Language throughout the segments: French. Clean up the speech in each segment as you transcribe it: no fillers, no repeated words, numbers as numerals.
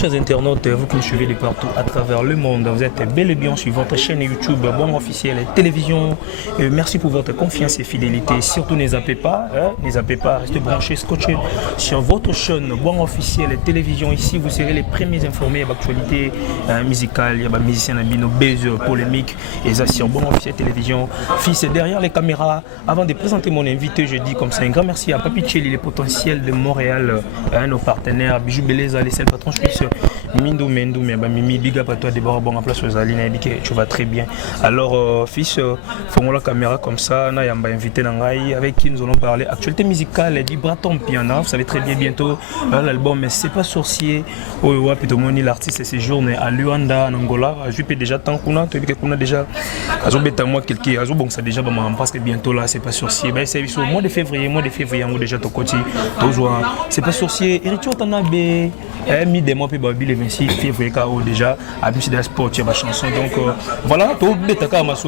chers internautes, vous qui nous suivez de partout à travers le monde, vous êtes bel et bien sur votre chaîne YouTube Bon Officiel Télévision. Merci pour votre confiance et fidélité. Surtout ne zappez pas, restez branchés, scotchés sur votre chaîne Bon Officiel Télévision. Ici, vous serez les premiers informés de l'actualité musicale, il y a des musiciens, des buzz polémiques, et ça sur Bon Officiel Télévision. Fils, derrière les caméras, avant de présenter mon invité, je dis comme ça un grand merci à Papi Tchelli, les potentiels de Montréal, nos partenaires, Bijou Beleza, les seuls patrons, je suis Mindou Mendou, mais Mimi, big up à toi, Déborah, bon en place aux Alines, dit que tu vas très bien. Alors, fils, faisons la caméra comme ça, on a invité Nangaï, avec qui nous allons parler. Actualité musicale, du Braton Piana, vous savez très bien, bientôt l'album, mais c'est pas sorcier. Oh, Pitomoni, l'artiste séjourne à Luanda, en Angola. Je peux déjà tant qu'on a, tu sais qu'on a déjà. Azobeta moi quelqu'un, Azobon, ça déjà, parce que bientôt là, c'est pas sorcier. C'est au mois de février, on a déjà ton côté. C'est pas sorcier. Héritier, t'en as mis des mois, puis le 26 février, déjà, à Bici de Sport, il y a ma chanson. Donc voilà,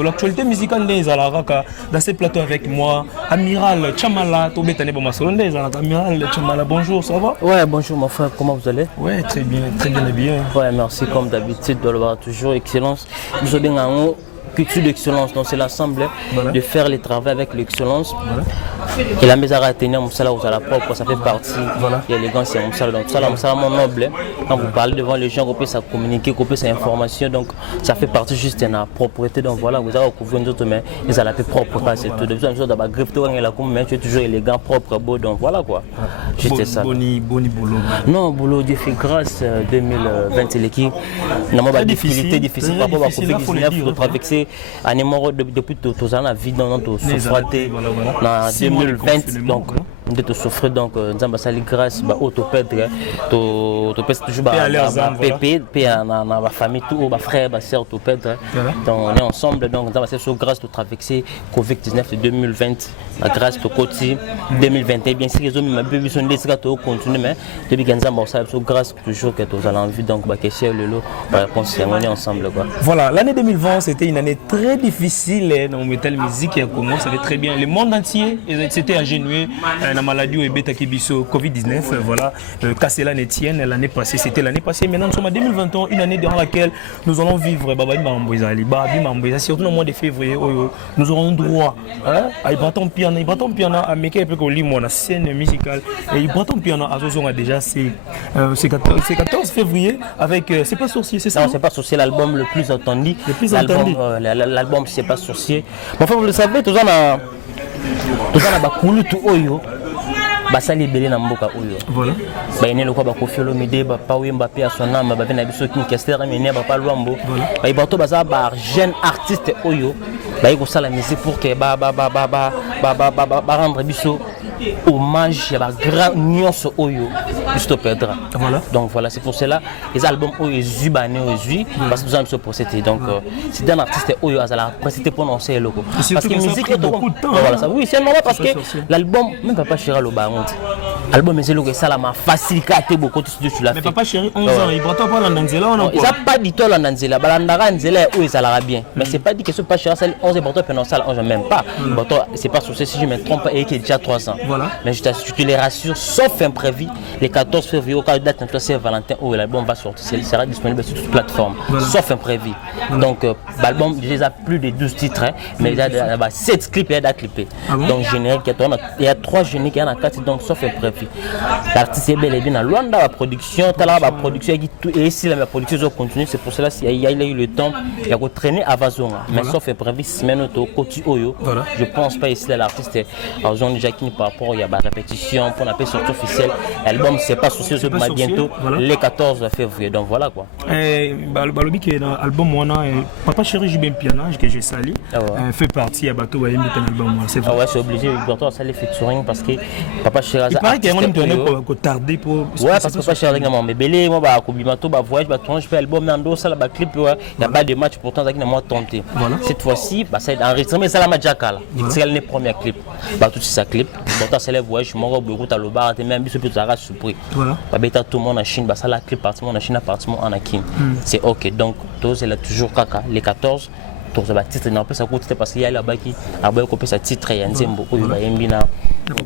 l'actualité musicale dans ce plateau avec moi, Amiral Chamala, Amiral Chamala, bonjour, ça va? Ouais, bonjour mon frère, comment vous allez? Ouais, très bien, bien. Ouais, merci, comme d'habitude, de le voir toujours, excellence. Nous avons une culture d'excellence, donc c'est l'ensemble de faire les travaux avec l'excellence. Voilà. Et la maison à tenir, ça propre, ça fait partie de l'élégance, donc ça mon noble. Quand vous parlez devant les gens, on peut communiquer, on peut s'information, donc ça fait partie juste de la propreté. Donc voilà, vous avez recouvert une autre main, ils ont la plus propre, c'est tout. De besoin d'avoir griffe, tu es toujours élégant, propre, beau, donc voilà quoi. Juste ça. Boni boulot. Non, boulot, Dieu fait grâce, 2020, l'équipe. Non, pas difficile par rapport à Covid-19, de traverser un numéro depuis tout la vie dans notre souffrité. 2020, donc de souffrir, donc nous avons sali grâce à l'autopède, toujours pépé, à ma famille, tout, ma frère, ma soeur, autopède. Donc on est ensemble, donc nous avons sur grâce de traverser Covid-19 de 2020, la grâce de côté 2021. Bien sûr, les hommes m'ont vu son laisser continuer, mais depuis que nous avons sur grâce toujours que nous allons vivre, donc question le lot, on est ensemble. Voilà, l'année 2020 c'était une année très difficile dans le métal musique et à Congo, ça fait très bien. Le monde entier s'était ingénué. La maladie ou Kibiso Covid-19, voilà, Kassela Netienne, l'année passée, c'était l'année passée. Maintenant, nous sommes en 2021, une année dans laquelle nous allons vivre, surtout au mois de février, nous aurons droit à Ibraton Piana, à Meke Pekolimo, la scène musicale. Et Ibraton Piana, à Zozon a déjà, c'est 14 février, avec C'est pas sorcier, c'est ça? Non, c'est pas sorcier, l'album le plus attendu. L'album, c'est pas sorcier. Enfin, vous le savez, tout ça, basali belé na mboka oyo voilà ba ene lokwa ba kofiolo mide ba pa wemba pe asonama ba bena biso kinkester mais ba pa lwambo ba bato baza ba jeune artiste oyo ba yiko sala musique pour que ba rendre biso hommage à la grande nyonso oyo juste perdra. Voilà. Donc voilà, c'est pour cela les albums oyo zubané oyo parce que nous avons ce procédé. Donc c'est un artiste oyo azala précité pour annoncer le logo. Parce que musique est beaucoup de temps. Voilà ça. Oui, c'est normal parce que l'album même Papa Chéri le baron. Album mais c'est le que ça la m'a facilité beaucoup sur la. Mais Papa Chéri 11 ans, il brata pas l'andanzela on a. Ils a pas dit tout l'andanzela, balandara nzela où ça la bien. Mais c'est pas dit que ce Papa Chéri 11 et brata pendant ça 11 même pas. Brata c'est pas sur si je me trompe et qui est déjà 3 ans. Voilà. Mais je te les rassure, sauf imprévu, le 14 février, au cas de date, c'est Valentin, où l'album va sortir, il sera disponible sur toute plateforme, sauf imprévu. Donc, l'album, déjà plus de 12 titres, mais il y a 7 clips et il y a clippé. Donc, générique, il y a 3 génériques, il y en a 4, donc sauf imprévu. L'artiste est bel et bien loin de la production, et si la production continue, c'est pour cela qu'il y a eu le temps, il y a traîné à Vazonga, mais sauf imprévu, semaine au Koti Oyo, je pense pas ici l'artiste est en zone Jacqueline par rapport il y a la répétition pour l'appeler sortie officielle. L'album c'est pas sorcier bientôt le 14 février. Donc voilà quoi. Balobi qui est dans l'album moi Papa Chéri joue bien piano que j'ai sali fait partie à bateau et un album c'est vrai. Ouais, c'est obligé Bateau à salir featuring parce que Papa Chéri il paraît qu'il y a un peu pour tarder pour ouais parce que Papa Chéri vraiment mais belé moi ba Kobimato ba voyage ba tourner je fais album mais en ça la clip il y a pas de match pourtant ça qui n'a moi tenté. Cette fois-ci bah ça enregistré mais ça la Madjaka là. C'est le premier clip. Bah tout c'est sa clip. Bateau ça lève voyage mon beaucoup à l'obar et même biso peut ça surpris. Voilà. Ba beta tout le monde en Chine bah ça la clip partout en Chine appartement en Akin. C'est OK donc tout c'est là toujours kaka les 14 tout ça va titre non plus ça coûte parce qu'il y a là-bas qui a beaucoup copié sa titre et Nzembo oyo ba yembina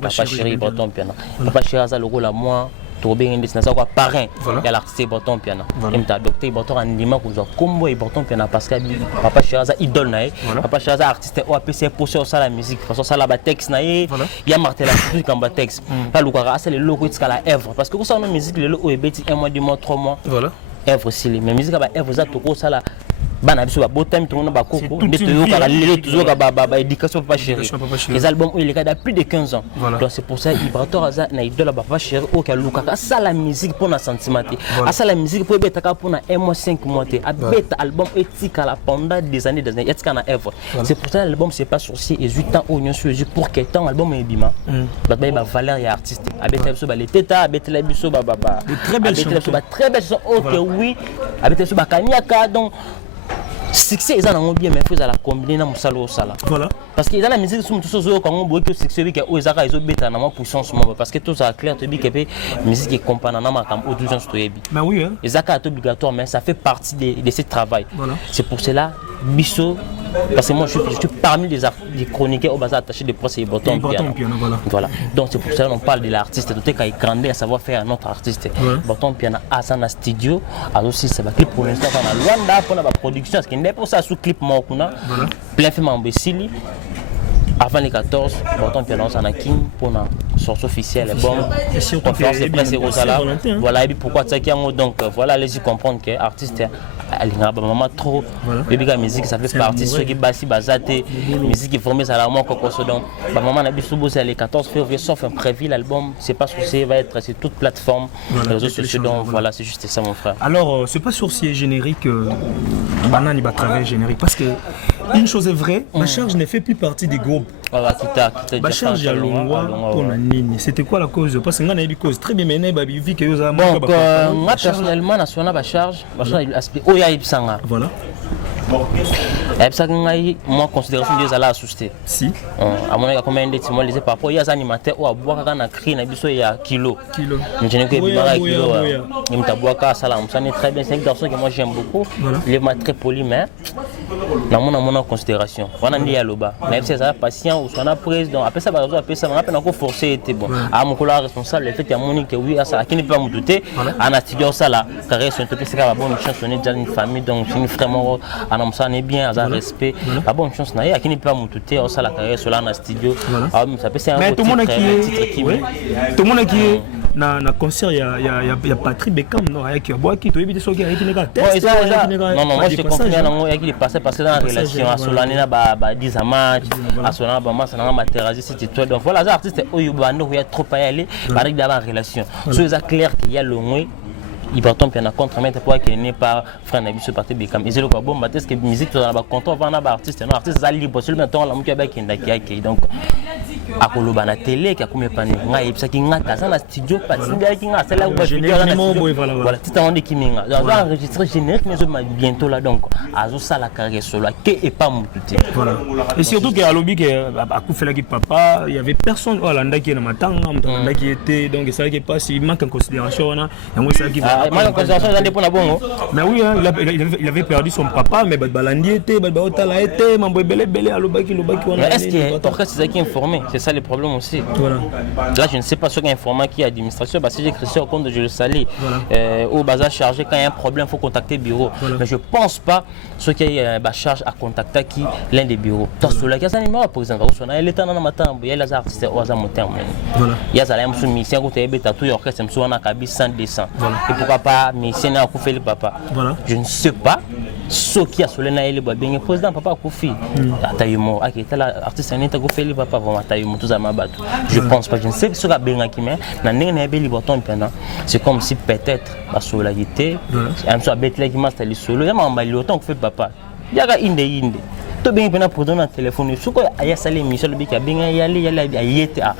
Papa Chéri Breton piano. Papa Chéri ça logo la moi Tobé c'est ça quoi parrain il y a l'artiste Borton Piana il m'a adopté Borton Andima ko zo combo et Borton Piana parce que papa Chiraza idole nae papa Chiraza artiste OAPC pour ça la musique parce que ça la texte nae il y a Martel la comme ba texte pas le quoi c'est le logo de la œuvre parce que ça la musique le logo est bêti 1 mois 2 mois 3 mois voilà œuvre aussi mais musique ba œuvre ça to ko ça la bana biso ba botam to na ba koko de to ka lelo toujours ba éducation papa chéri les albums où il est plus de 15 ans donc c'est pour ça Ibrato Raza na idole papa chéri au ka luka ça la musique pour na sentimenté ça la musique pour beta ka pour na 1 mois 5 mois té a beta album éthique à la pendant des années etika na œuvre c'est pour ça l'album c'est pas sorcier et 8 ans oignon sur pour que temps album est bima ba valeur ya artiste a beta biso ba les teta a beta biso ba très belles chansons OK oui a beta biso ba kaniaka donc succès ils en ont bien mais faut la combiner na musalo au sala voilà parce que dans la musique sont tous quand on boit que succès que aux zaka ils ont bêta na puissance parce que tout ça clair te dit que musique est comparable na makam au 12 ans to yebi mais oui hein les zaka est obligatoire mais ça fait partie de ce travail voilà c'est pour cela biso parce que moi je suis parmi les chroniqueurs au bazar attaché de procès Borton Piana voilà donc c'est pour ça qu'on parle de l'artiste tout est qu'à grandir à savoir faire un autre artiste Borton Piana à son studio a aussi ça va clip pour l'instant dans la Luanda pour la production parce qu'il n'est pas ça sous clip moi kuna plein film en Bessili avant les 14 Borton Piana on a king pour la sortie officielle bon conférence de presse Rosala voilà et puis pourquoi ça qui donc voilà allez-y comprendre que artiste alinga ba maman trop et puis la musique ça fait partie ceux qui bassi bazate musique qui formée ça la moi kokoso donc ba maman na biso bosse les 14 février sauf un prévu l'album c'est pas sorcier va être sur toute plateforme réseaux sociaux donc voilà c'est juste ça mon frère alors c'est pas sorcier générique banane va travailler générique parce que une chose est vraie ma charge ne fait plus partie des groupes ma charge ya longwa pour nini c'était quoi la cause parce que on a eu cause très bien mené ba vu que yo za donc moi personnellement national ba charge aspect oya ibsanga voilà moi considération des ala assisté si à mon avis comme un des témoins les par rapport aux animateurs ou à boire quand on crie na biso ya kilo je ne connais pas kilo il me boire ka ça là ça n'est très bien c'est un garçon que moi j'aime beaucoup il est très poli mais na mon considération on a dit à loba mais c'est ça patient ou son prise donc après ça va après ça on a peine encore forcé était bon à mon collègue responsable le fait qu'il y a Monique oui ça qui ne peut pas me douter en studio ça là carré sur c'est pas bon une chance on est déjà une famille donc c'est une vraiment on ça est bien à respect la bonne chance na ya qui ne peut pas me douter ça la carrière sur là dans studio ça peut c'est un tout le monde qui est na concert il y a Patrick Beckham non avec bois qui to éviter so qui non moi je te confirme non il est passé parce que dans la relation à Solane na ba 10 match à Solane ba match na materazi c'était toi donc voilà les artistes oyubano il y a trop à y aller avec d'abord relation c'est ça clair qu'il y a le moins il va tomber en contre mettre pour qu'il n'est pas frère Nabiso parti Beckham et c'est le quoi bon parce que musique dans la contre va na ba artiste non artiste ça libre seulement temps la mutu ba qui donc à koloba na télé qui a comme pané ngai ça qui ngata ça na studio pas singa qui ngata là où voilà tout en équiminga on va enregistrer générique mais bientôt là donc azo ça la carrière solo qui est pas mututé voilà et surtout que à lobby que à koufela qui papa il y avait personne voilà ndaki na matanga mtanga qui était donc ça qui passe il manque en considération on a ça qui moi en considération j'en ai pour la bongo mais oui il avait perdu son papa mais balandi était otala était mambo belé à lobaki on a est-ce que pourquoi c'est ça qui est informé c'est ça le problème aussi voilà là je ne sais pas ce qui est informé qui est administration parce que j'ai créé au compte je le salue au bazar chargé quand il y a un problème faut contacter bureau mais je pense pas ce qui est charge à contacter qui l'un des bureaux parce que là il y a un numéro par exemple on a l'état dans matin il y a les artistes au hasard monter voilà il y a ça là monsieur mission côté beta tout orchestre me soit na kabi 100 200 et pourquoi pas mission na ko fait papa voilà je ne sais pas ce qui a solena ele ba bien président papa Koufi atayimo akita la artiste neta ko fait papa vraiment atayimo tout ça mabatu je pense pas je ne sais ce qu'a bien qui mais na ndenge be Borton Piana c'est comme si peut-être la solidarité am so betle qui master le solo ya mamba le autant que fait papa yaga inde to bien pena pour donner un téléphone suko aya salé Michel Bika bien yali ayete a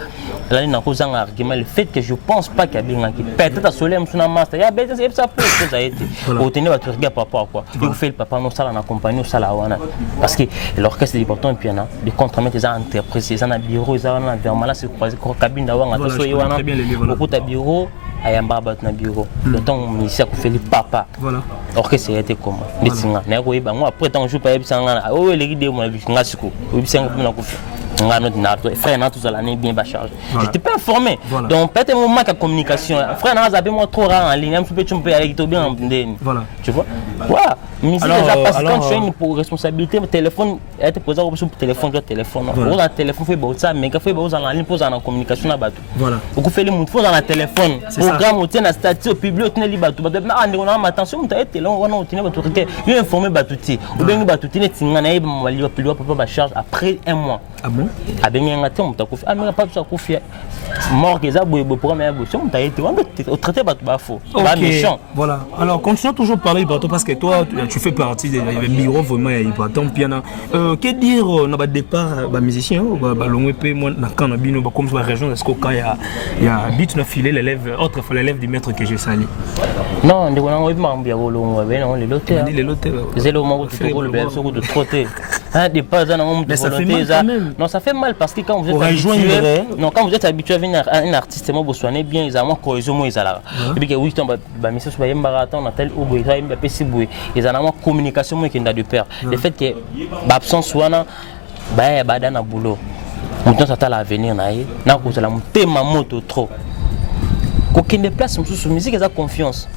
là na kozanga argument le fait que je pense pas qu'il y a bien qui peut-être solem suna master ya bête c'est ça pour que ça été au tenir votre regard par rapport à quoi il fait le papa non ça la compagnie ça la wana parce que l'orchestre de Borton Piana les contrats des entreprises ils en a bureau ils en a vraiment là c'est croisé cabine d'awanga to so wana beaucoup de bureau ayamba bat na bureau le temps ici a fait le papa voilà orchestre était comment les singa na ko iba moi après tant jour pas ebisanga oh les idées moi ngasuko ebisanga na ko frère, tout ça l'année bien chargé. Je n'étais pas informé. Donc, peut-être un manque de communication. Frère, on a zappé moi trop rare en ligne. Un petit peu avec toi bien. Tu vois? Voilà. Mais parce que quand tu as une responsabilité, le téléphone, tu te poses sur le téléphone, tu as le téléphone. Vous avez le téléphone, vous avez ça, mais quand vous avez en ligne, vous avez en communication. Vous faites le monde, vous avez le téléphone. Programme, vous avez un statut, public, vous avez le bateau. On a attention, vous avez le on a votre truc. Vous avez informé Batouti. Ou bien Batouti, vous avez un charge après un mois. Ah bon? Ah ben, il y a un temps, ah mais pas tout ça confié. Mort que ça, pour mais on t'a été au traité faux. Méchant. Voilà. Alors continuons toujours parler du bateau parce que toi tu fais partie des bureaux vraiment il bateau piano. Que dire on a départ musicien ba longue pe moi na quand na bino comme la région est-ce qu'il y a bit na filer l'élève autre fois l'élève du maître que j'ai sali. Non, on a envie bien long ben non les lotés. Les lotés. C'est le moment où tu roules bien sur de trotter. Hein des pas dans on ça fait mal quand même. Non, ça fait mal parce que quand vous êtes habitué, quand vous êtes habitué à venir un artiste, moi vous soignez bien, ils ont cohésion, moi ils ont là. Et puis que oui, mais ça soit un marathon, on a tel ou boy, ça il peut boy. Ils ont une communication moi qui n'a de pair. Le fait que l'absence soit là, bah dans un boulot. Maintenant ça t'a l'avenir naïe. Na cause la monter ma moto trop. Aucune déplace sous musique ils ont confiance.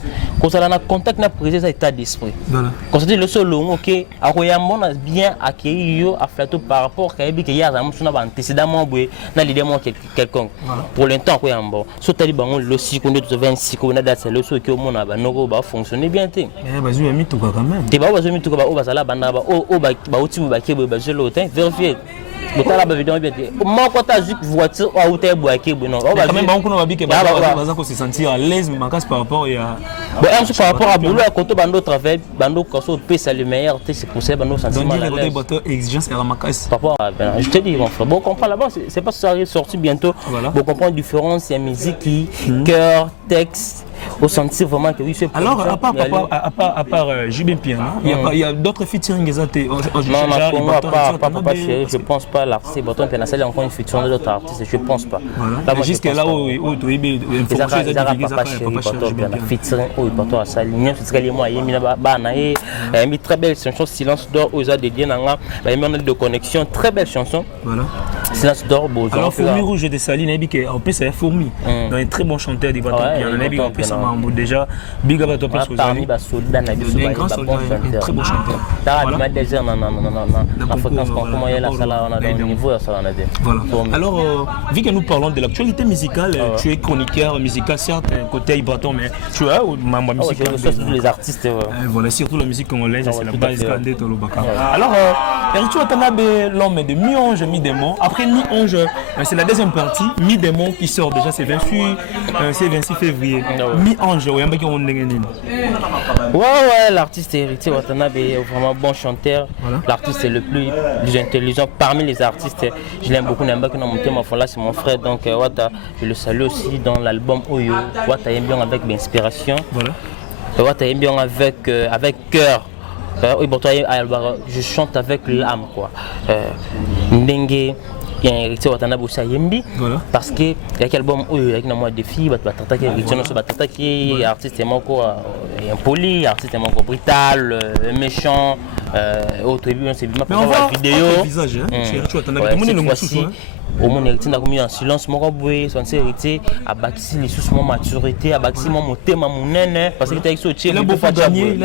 Quand on a contact na présence état d'esprit. Voilà. Quand c'est le seul OK, a on a bien accueilli à Flato par rapport à qu'il y a un monsieur na antécédemment boy na l'idée moi quelconque. Pour l'instant quoi en bon. So tali bango le 6 qu'on est 26 qu'on a date le so que mon na banoko ba fonctionner bien té. Bazu mi tout quand même. Té ba bazu mi tout ba o ba sala banda ba o ba oti ba ke ba je l'autre vérifier. Botala ba vidéo bien té. Moi quand tu voiture ou t'es boaké non. Quand même on a que ba se sentir à l'aise mais par rapport à par rapport à boulot à côté bando travail bando quand peut c'est le meilleur c'est pour ça bando sentiment à l'aise donc exigence et ramacasse par rapport à je te dis mon frère bon comprend là-bas c'est pas ça sorti bientôt bon comprendre différence il y a musique cœur texte au sentir vraiment que oui c'est alors à part JB Piano il y a d'autres featuring exactés non pas chérie je pense pas l'artiste Bâton Pénacelle encore une featuring d'autres artistes je pense pas jusqu'à là où tu es featuring où Bâton à sa ligne c'est que moi il y a une très belle chanson Silence d'or aux a dédié nanga il y a de connexion très belle chanson voilà Silence d'or beau alors Fourmi Rouge de Saline en plus c'est Fourmi un très bon chanteur du Bâton Piano en plus déjà big up à toi parce que parmi les soldats na biso ba très bon chanteur là ma désert non fréquence comment il y a la salle on a dans niveau ça on a dit voilà alors vu que nous parlons de l'actualité musicale tu es chroniqueur musical certes côté Ibraton mais tu as ma musique les artistes voilà surtout la musique congolaise c'est la base de Tolobaka alors Eric Watanabe l'homme de Mi-Ange Mi-Démon après Mi-Ange c'est la deuxième partie Mi-Démon qui sort déjà c'est 26 février Mi-Ange ouais l'artiste Héritier Watanabe est vraiment bon chanteur l'artiste est le plus intelligent parmi les artistes je l'aime beaucoup n'aime pas que c'est mon frère donc Wata je le salue aussi dans l'album Oyo Wata aime bien avec l'inspiration Wata aime bien avec cœur je chante avec l'âme quoi Ndenge il y a un héritier Watanabe aussi à Yembi parce que il y a quel album où il y a une des filles qui artiste impoli artiste brutal méchant au début on s'est vu mais on voit la vidéo visage au monde héritier n'a commis en silence mon boy son héritier a bâti les sous mon maturité a bâti mon thème mon nene parce que tu as sorti il a beaucoup gagné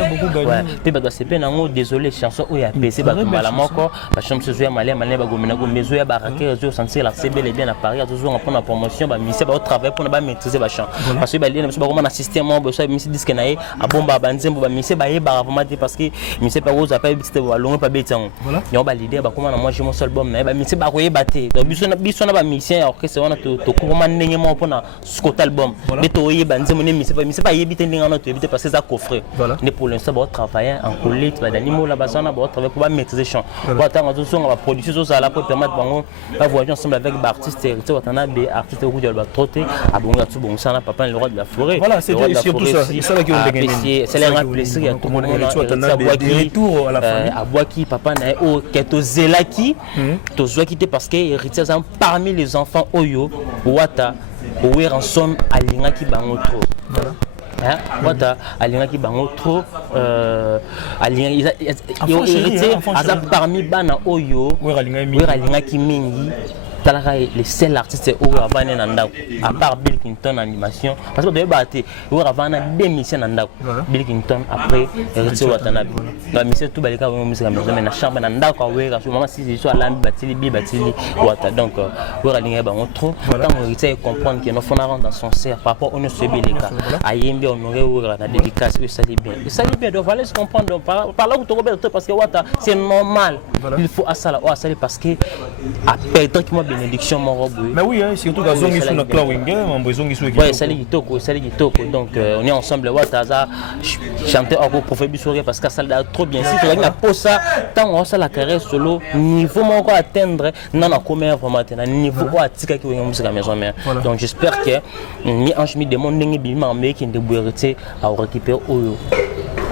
puis bah c'est pas non désolé chanson où il y a PC bah la moko bah chambre se jouer malais ba gomena go mezo ya baraka zo sentir la CB les bien à Paris à toujours prendre la promotion bah mise ba au travail pour ne maîtriser ba chant parce que bah les ba comment assister moi bah ça mise disque naé a bomba ba nzembo ba mise ba yeba vraiment parce que mise pas rose pas c'était ba long pas béton yo ba l'idée bah comment moi j'ai mon seul album ba mise ba koyeba te donc biso na ba musicien orchestre wana to comment ndenge mo pona scot album mais to yeba nzembo ne mise pas yebite ndenge na to yebite parce que ça coffre ne pour l'instant ba travailler en collègue ba danimo la bazana ba travailler pour ba maîtriser chant ba tanga to son ba production ça là pour permettre bango ba voyager ensemble avec ba artiste tu watana be artiste ko ba trotter a bonga tu bon ça na papa le roi de la forêt voilà c'est surtout ça c'est ça qui on dégaine c'est les plaisir à tout le monde tu watana be retour à la famille à Boaki papa na o keto zelaki to zwaki te parce que héritier parmi les enfants oyo wata ower en son alingaki bango trop Wata alinga ki bango trop alinga hérité aza parmi bana oyo alinga ki mingi les seuls artistes où avant nanda à part Bill Clinton animation parce que de battre où avant deux missions nanda Bill Clinton après hérité Watanabe la mission tout balika musique mais na chambre nanda quoi ouais parce que maman si soit lambi batili wata donc où alinga bango trop tant hérité comprendre que nos fonds dans son cerf par rapport au ne se belika ayembe honoré où la dédicace et ça dit bien donc voilà se comprendre par là où tu parce que wata c'est normal il faut asala parce que après tant que bénédiction mon robe. Mais oui, surtout dans zone sur la clawingue, mon besoin qui soit. Ouais, ça les kitoko. Donc on est ensemble. Wataza chanter encore prophète Bissouré parce que ça l'a trop bien. Si tu regardes pour ça, tant on ça la carrière solo, niveau mon encore atteindre non na commerce vraiment atteindre niveau à tika qui est musique à maison mère. Donc j'espère que mi ange mi demande ngi bima mais qui de bourrité à récupérer au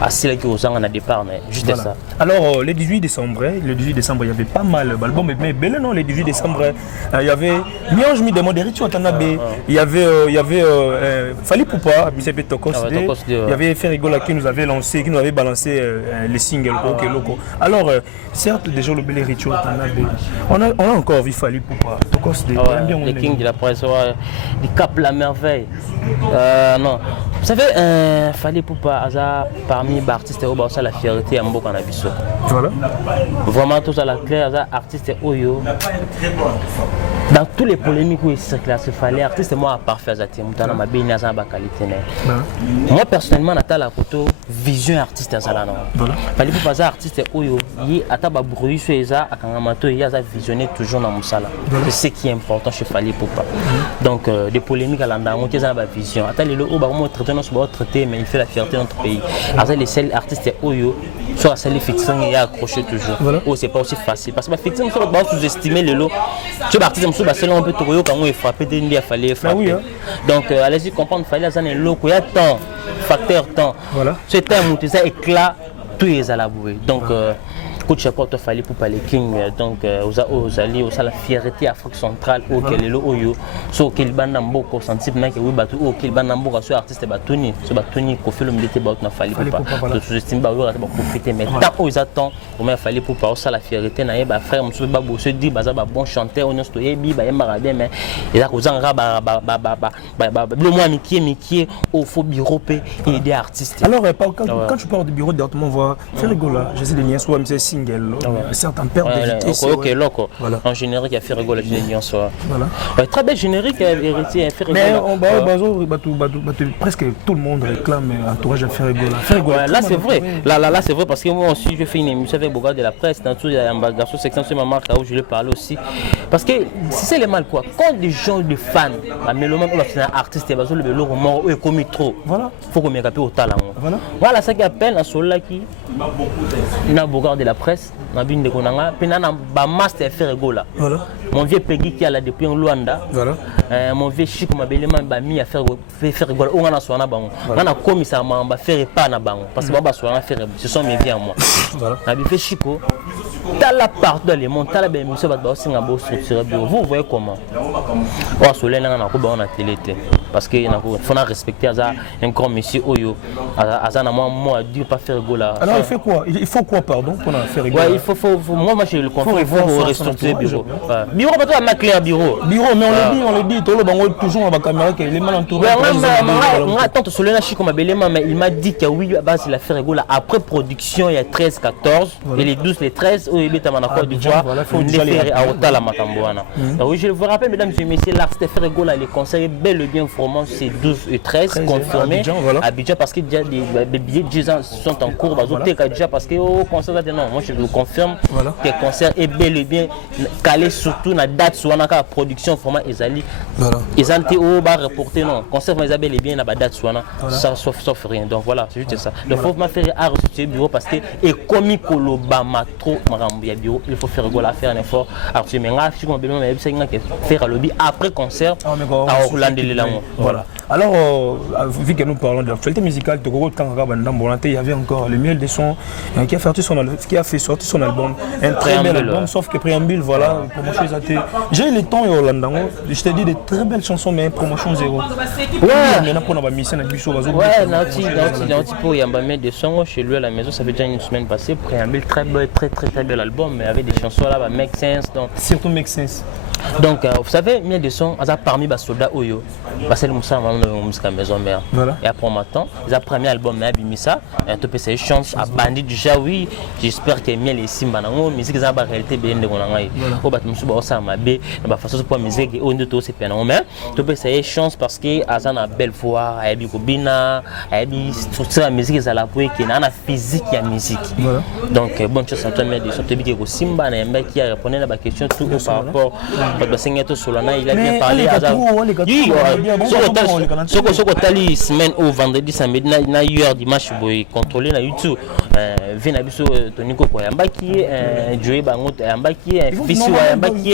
c'est là qu'ils ont un départ, juste ça. Alors, le 18 décembre, il y avait pas mal d'albums, mais bel non, le 18 décembre, il y avait Miange mi demande Ritu Watanabe, il y avait Fali Poupa, Bisepe Tokos, il y avait Ferrigola qui nous avait lancé, qui nous avait balancé les singles locaux. Alors, certes, déjà le bel Ritu Watanabe, on a encore vu Fali Poupa, Tokos, les kings de la presse, du Cap la merveille. Non, vous savez, Fali Poupa, parmi les artistes au la fierté à Mboka Nabiso. Voilà. Vraiment tout ça la claire, artiste Oyo. Dans tous les polémiques où il circule, il fallait artiste moi parfait à Timotana ma bien à ba qualité. Moi personnellement Natal la photo vision artiste à non. Fallait pas artiste Oyo, yi ataba bruit sur eza akangamato yi aza visionner toujours dans musala. C'est ce qui est important chez Fali Poupa. Donc des polémiques à l'anda on tient ba vision. Attends le ba moi traiter non soit traiter mais il fait la fierté de notre pays. Les seuls artistes Oyo soit celle fiction et accroché toujours. Oh c'est pas aussi facile parce que fiction soit pas sous-estimer le lot. Tu artiste on peut trouver quand on est frappé il fallait frapper. Donc allez-y comprendre fallait ça un lot il y a temps facteur temps. Voilà. C'est un mot ça éclat tout est à la bouée. Donc coup de chapeau il fallait pour parler king donc aux alliés la fierté Afrique centrale auquel le oyo so qu'il banda mboko sentiment que oui batu auquel banda mboko so artiste batuni ko fait le milité bat na fallait pas to sous-estime ba oui ba profiter mais tant aux attend au moins fallait pour pas ça la fierté na ba frère monsieur babo se dit baza ba bon chanteur on sto yebi ba yemara bien mais il a kozanga ba le moi mikié au faux bureau p et des artistes. Alors quand tu parles de bureau directement voir faire rigoler je sais des liens soit single, certains perdent de vitesse. Ok, loco. Voilà. En générique, il a fait rigoler les soit. Voilà. Très bel générique, héritier, fait rigoler. Mais presque tout le monde réclame entourage à faire rigoler. Là, c'est vrai. Là, c'est vrai parce que moi aussi, je fais une émission avec beaucoup de la presse. Dans tout, il y a un garçon section sur ma marque où je lui parle aussi. Parce que c'est le mal quoi. Quand des gens, des fans, mais le même artiste, le vélo mort est commis trop. Voilà. Il faut qu'on m'y au talent. Voilà ça qui appelle un sol là qui n'a beaucoup de la presse, ma bine de Konanga, Penana master faire rigola. Mon vieux Peggy qui a là depuis en Luanda. Mon vieux Chico ma belle main mis à faire rigola. On a soin à bango. On a commis ça m'a faire pas na bango parce que baba soin à faire. Ce sont mes vieux à moi. Ma vieux Chico. T'as la part de les monts, t'as la belle monsieur va aussi un beau structure. Vous voyez comment? Oh soleil là on a quoi on a télé parce que il faut respecter un grand monsieur Oyo. Azana moi Dieu pas faire rigola. Alors il fait quoi? Il faut quoi pardon pour faire rigoler? Ouais, il faut moi je le confirme, il faut restructurer bureau. Bureau pas toi ma clé bureau. Bureau mais on le dit tout le bango toujours avec caméra que les mal entourés. Attends, celui-là je suis comme Belema mais il m'a dit que oui base il a fait rigoler après production il y a 13 14 et les 12 les 13 au Ebeta Manako du Bois faut faire à Otala Makamboana. Oui, je vous rappelle mesdames et messieurs l'artiste fait rigoler les conseils bel et bien vraiment c'est 12 et 13 confirmé à Abidjan parce que déjà des billets déjà sont en cours déjà parce que au concert non moi je vous confirme que le concert est bel et bien calé surtout dans la date soit dans la production format Ezali ils ont été au bar reporté non concert mais bel et bien dans la date soit ça sauf rien donc voilà c'est juste ça le faut m'a faire à restituer bureau parce que et comique le bama trop bureau, il faut faire rigolo, faire un effort. Alors tu m'as fait faire le lobby après concert à Orlando. Voilà. Alors, vu que nous parlons de l'actualité musicale, il y avait encore le miel des sons qui a fait sortir son album. Un très bel album, sauf que préambule, voilà, promotion zaté. J'ai eu le temps à Orlando, je t'ai dit de très belles chansons, mais promotion zéro. Ouais, il y a un des sons chez lui à la maison, ça fait déjà une semaine passée. Préambule, très bel album, mais avec des chansons là, Make Sense. Surtout Make Sense. Donc, vous savez, il y a des sons parmi les soldats Oyo, c'est le Moussa à maison mère. Et après, maintenant, ils ont premier album, Bimisa, et tout c'est chance à Bandit du Jaoui. J'espère qu'il y a les Simba, musique qui a la réalité bien de Gonangaï. Au bâtiment, ça m'a bé, la façon de musique et on de tout c'est pénal. Mais tout c'est chance parce que Azan a belle voix, a eu Bina, a eu toute la musique qui a la poésie, qui a la physique et la musique. Donc, bonne chance à toi, mais des sons de Simba, qui a répondu à la question tout par rapport. Il a bien parlé à Tali semaine au vendredi samedi na heure dimanche boy contrôler na YouTube vient abiso Tonico pour Yambaki Joey Bangot Yambaki Fissi Yambaki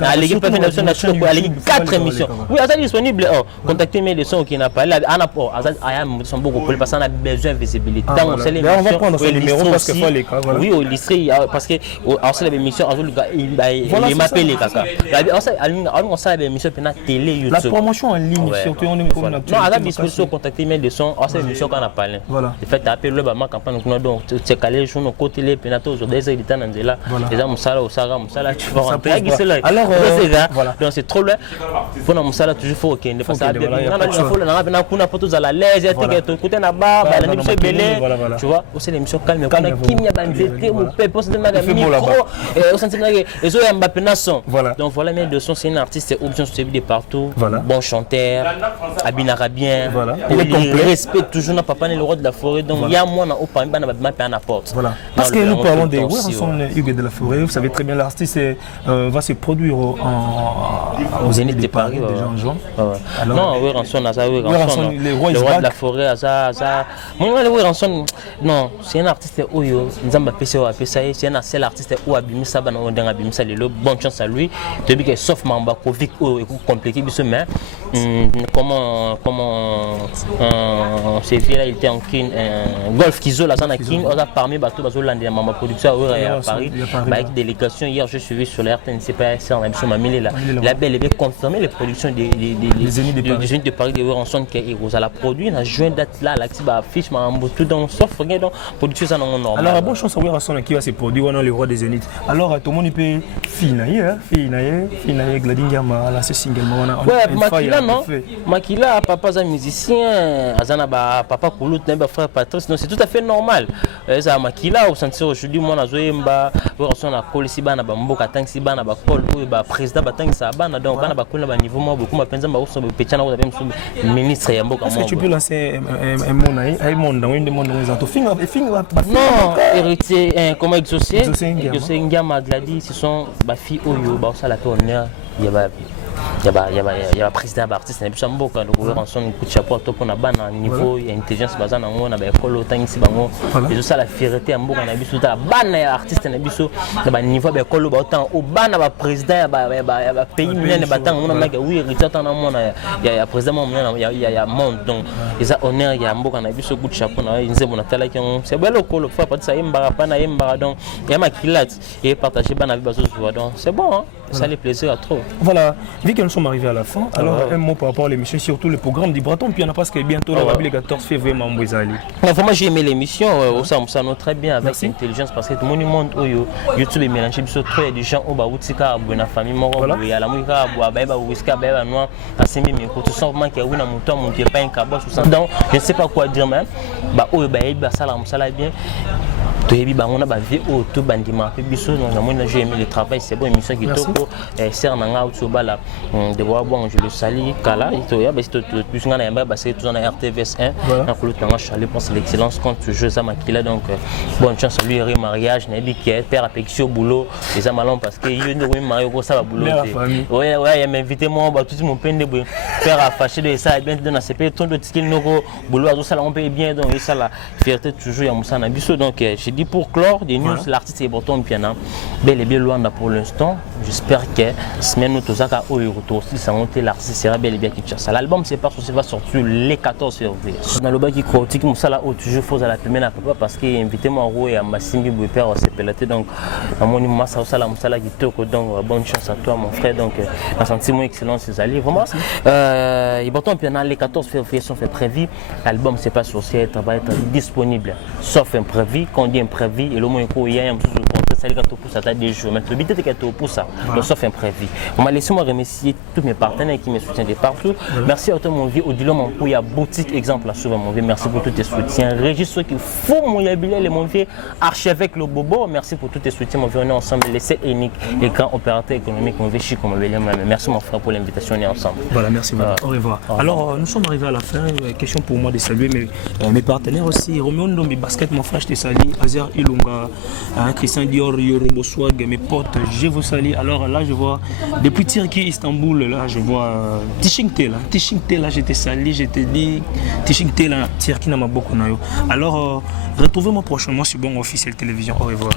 à l'équipe nationale pour aller 4 émissions. Oui, ça disponible. Contactez mes leçons qui n'a pas là en apport Azam sont beaucoup pour parce qu'on a besoin de visibilité. On va prendre ce numéro parce que faut les cas. Oui, au lycée parce que en c'est l'émission il m'appelle les caca. On sait l'émission pendant télé YouTube. La promotion en ligne surtout on est comme non, à la disposition contacter mes leçons, c'est l'émission qu'on a parlé. Voilà. Le fait d'appeler le bama campagne donc c'est calé sur nos côtés les penatos aujourd'hui des états dans là. Les gens musala au saga musala tu vas rentrer alors voilà. Donc c'est trop loin. Faut na musala toujours faut OK ne pas ça bien. Non faut na na kuna photos à la l'aise et que côté na ba la émission belé. Tu vois, c'est l'émission calme on a kimia banzete mon peuple c'est na micro et au sentiment que les autres Mbappé na son. Donc voilà mes leçons c'est un artiste option sur de partout. Bon chanteur, habille arabien. Il respecte toujours notre papa le roi de la forêt. Donc il y a moi au pas à la porte. Voilà. Parce que nous parlons des Hugues de la forêt. Vous savez très bien l'artiste va se produire au Zénith de Paris déjà en juin. Non, oui, Ranson le roi de la forêt moi le Ranson non, c'est un artiste Oyo, Nzamba PCO c'est un seul artiste où Abimisa bana on denga Abimisa le bonne chance à lui. Depuis que sauf Mamba Covid compliqué mais comment c'est vieux là il était en kin golf qui la zone à kin on a parmi bateau bateau landé ma production à Paris avec délégation hier je suis sur la RTNC c'est en émission mamile là la belle est confirmé les productions des Zénith de Paris de Ranson qui vous a la produit en juin date là l'actiba affiche ma tout donc sauf rien donc production ça non normal. Alors bonne chance à Ranson qui va se produire on a le roi des Zénith. Alors tout le monde peut finailler Gladingama là c'est single Makila non Makila papa est musicien azana ba papa Koulout na ba frère Patrice non c'est tout à fait normal ça Makila au sens aujourd'hui moi na zoemba on a kolisi bana ba mboka tangi bana ba call ou ba président ba tangi sa bana donc bana ba kola ba niveau moi beaucoup penza ba so petchana ko même ministre ya mboka. Est-ce que tu peux lancer un mot na un monde dans une monde dans to finga non héritier comment exaucer Ngama Gladys ce sont ba fille oyo ba ça la honneur il y a président artiste na biso mboka le gouvernement son coup de chapeau to pona bana niveau ya intelligence bazana ngo na ba école tangi bango et ça la fierté mboka na biso ta bana artiste na biso na ba niveau ba école ba autant au bana ba président ba pays minene batanga na maga oui ritata na mona ya président mona ya monde donc ils a honneur ya mboka na biso coup de chapeau na nze mona tala ki c'est belo ko le fois pas ça yemba pa na yemba donc ya makilat et partager bana bi bazo donc c'est bon hein? Ça les plaisir à trop. Voilà, vu que nous sommes arrivés à la fin, alors un mot par rapport à l'émission, surtout le programme du Breton, puis il y en a parce que bientôt le 14 février, Mambouizali. Moi j'ai aimé l'émission, ça nous très bien avec l'intelligence parce que tout le monde YouTube est mélangé, il y a des gens au Baoutika, la famille Moro, il y a la Mouika, Baïba, Whisky, Baïba Noir, à Semi, mais tout simplement qu'il y a un mouton, mon pied pas un cabot, donc je ne sais pas quoi dire même, Baïba, ça là bien. On a bavé au tout bandiment. J'ai aimé le travail, c'est bon, émission qui est c'est un là de voir bon, je le salue, Kala, il y a plus on a passé tout en RTVS 1, je pense l'excellence quand tu joues à Makila, donc bonne chance à lui, mariage, Nabi qui est père affection au boulot, les amalons parce que il y a un mariage ça va boulot. Ouais, il m'a invité moi, tout mon peine de j'espère à fâcher de ça, bien dans ce pays, tout de skill nogo, boulot à ça, on paye bien, donc ça la fierté toujours à Moussa Nabiso. Donc j'ai dit pour clore des news, l'artiste est Boton Piana, bel et bien loin pour l'instant. J'espère que semaine nous tous à au retour, si ça monte l'artiste sera bel et bien qui cherche. L'album c'est pas ça va sortir les 14 février. Dans le bas qui critique Moussa là où toujours faut à la première à papa parce qu'il invité moi et à Massimbi Bouper c'est peloté donc à mon Moussa Moussa là qui toko donc bonne chance à toi mon frère donc un sentiment excellent ces alliés vraiment. Et Boton Piana les 14 février sont fait prévu. L'album c'est pas sorcier va être disponible sauf imprévu quand on dit imprévu et le mot il y a un peu ça les gâteaux pour ça t'as des jours mais le but est que pour ça sauf imprévu. On m'a laissé moi remercier tous mes partenaires qui me soutiennent de partout. Merci à toi mon vieux Odilo mon il y a boutique exemple là souvent mon vieux merci pour tous tes soutiens. Régis qu'il faut mon yabilé mon vieux archevêque le bobo merci pour tous tes soutiens mon vieux on est ensemble l'essai unique et grand opérateur économique mon vieux chic mon vieux merci mon frère pour l'invitation on est ensemble. Voilà merci au revoir. Alors nous sommes arrivés à la fin question pour moi de saluer mes partenaires aussi Roméo Ndombi basket mon frère je te salue Azer Ilunga Christian Dior Yorobo Swag mes potes je vous salue. Alors là je vois depuis Turquie Istanbul là je vois Tishing T là je te salue je te dis Tishing T là Turquie n'a pas beaucoup. Alors retrouvez-moi prochainement sur Bon Officiel Télévision. Au revoir.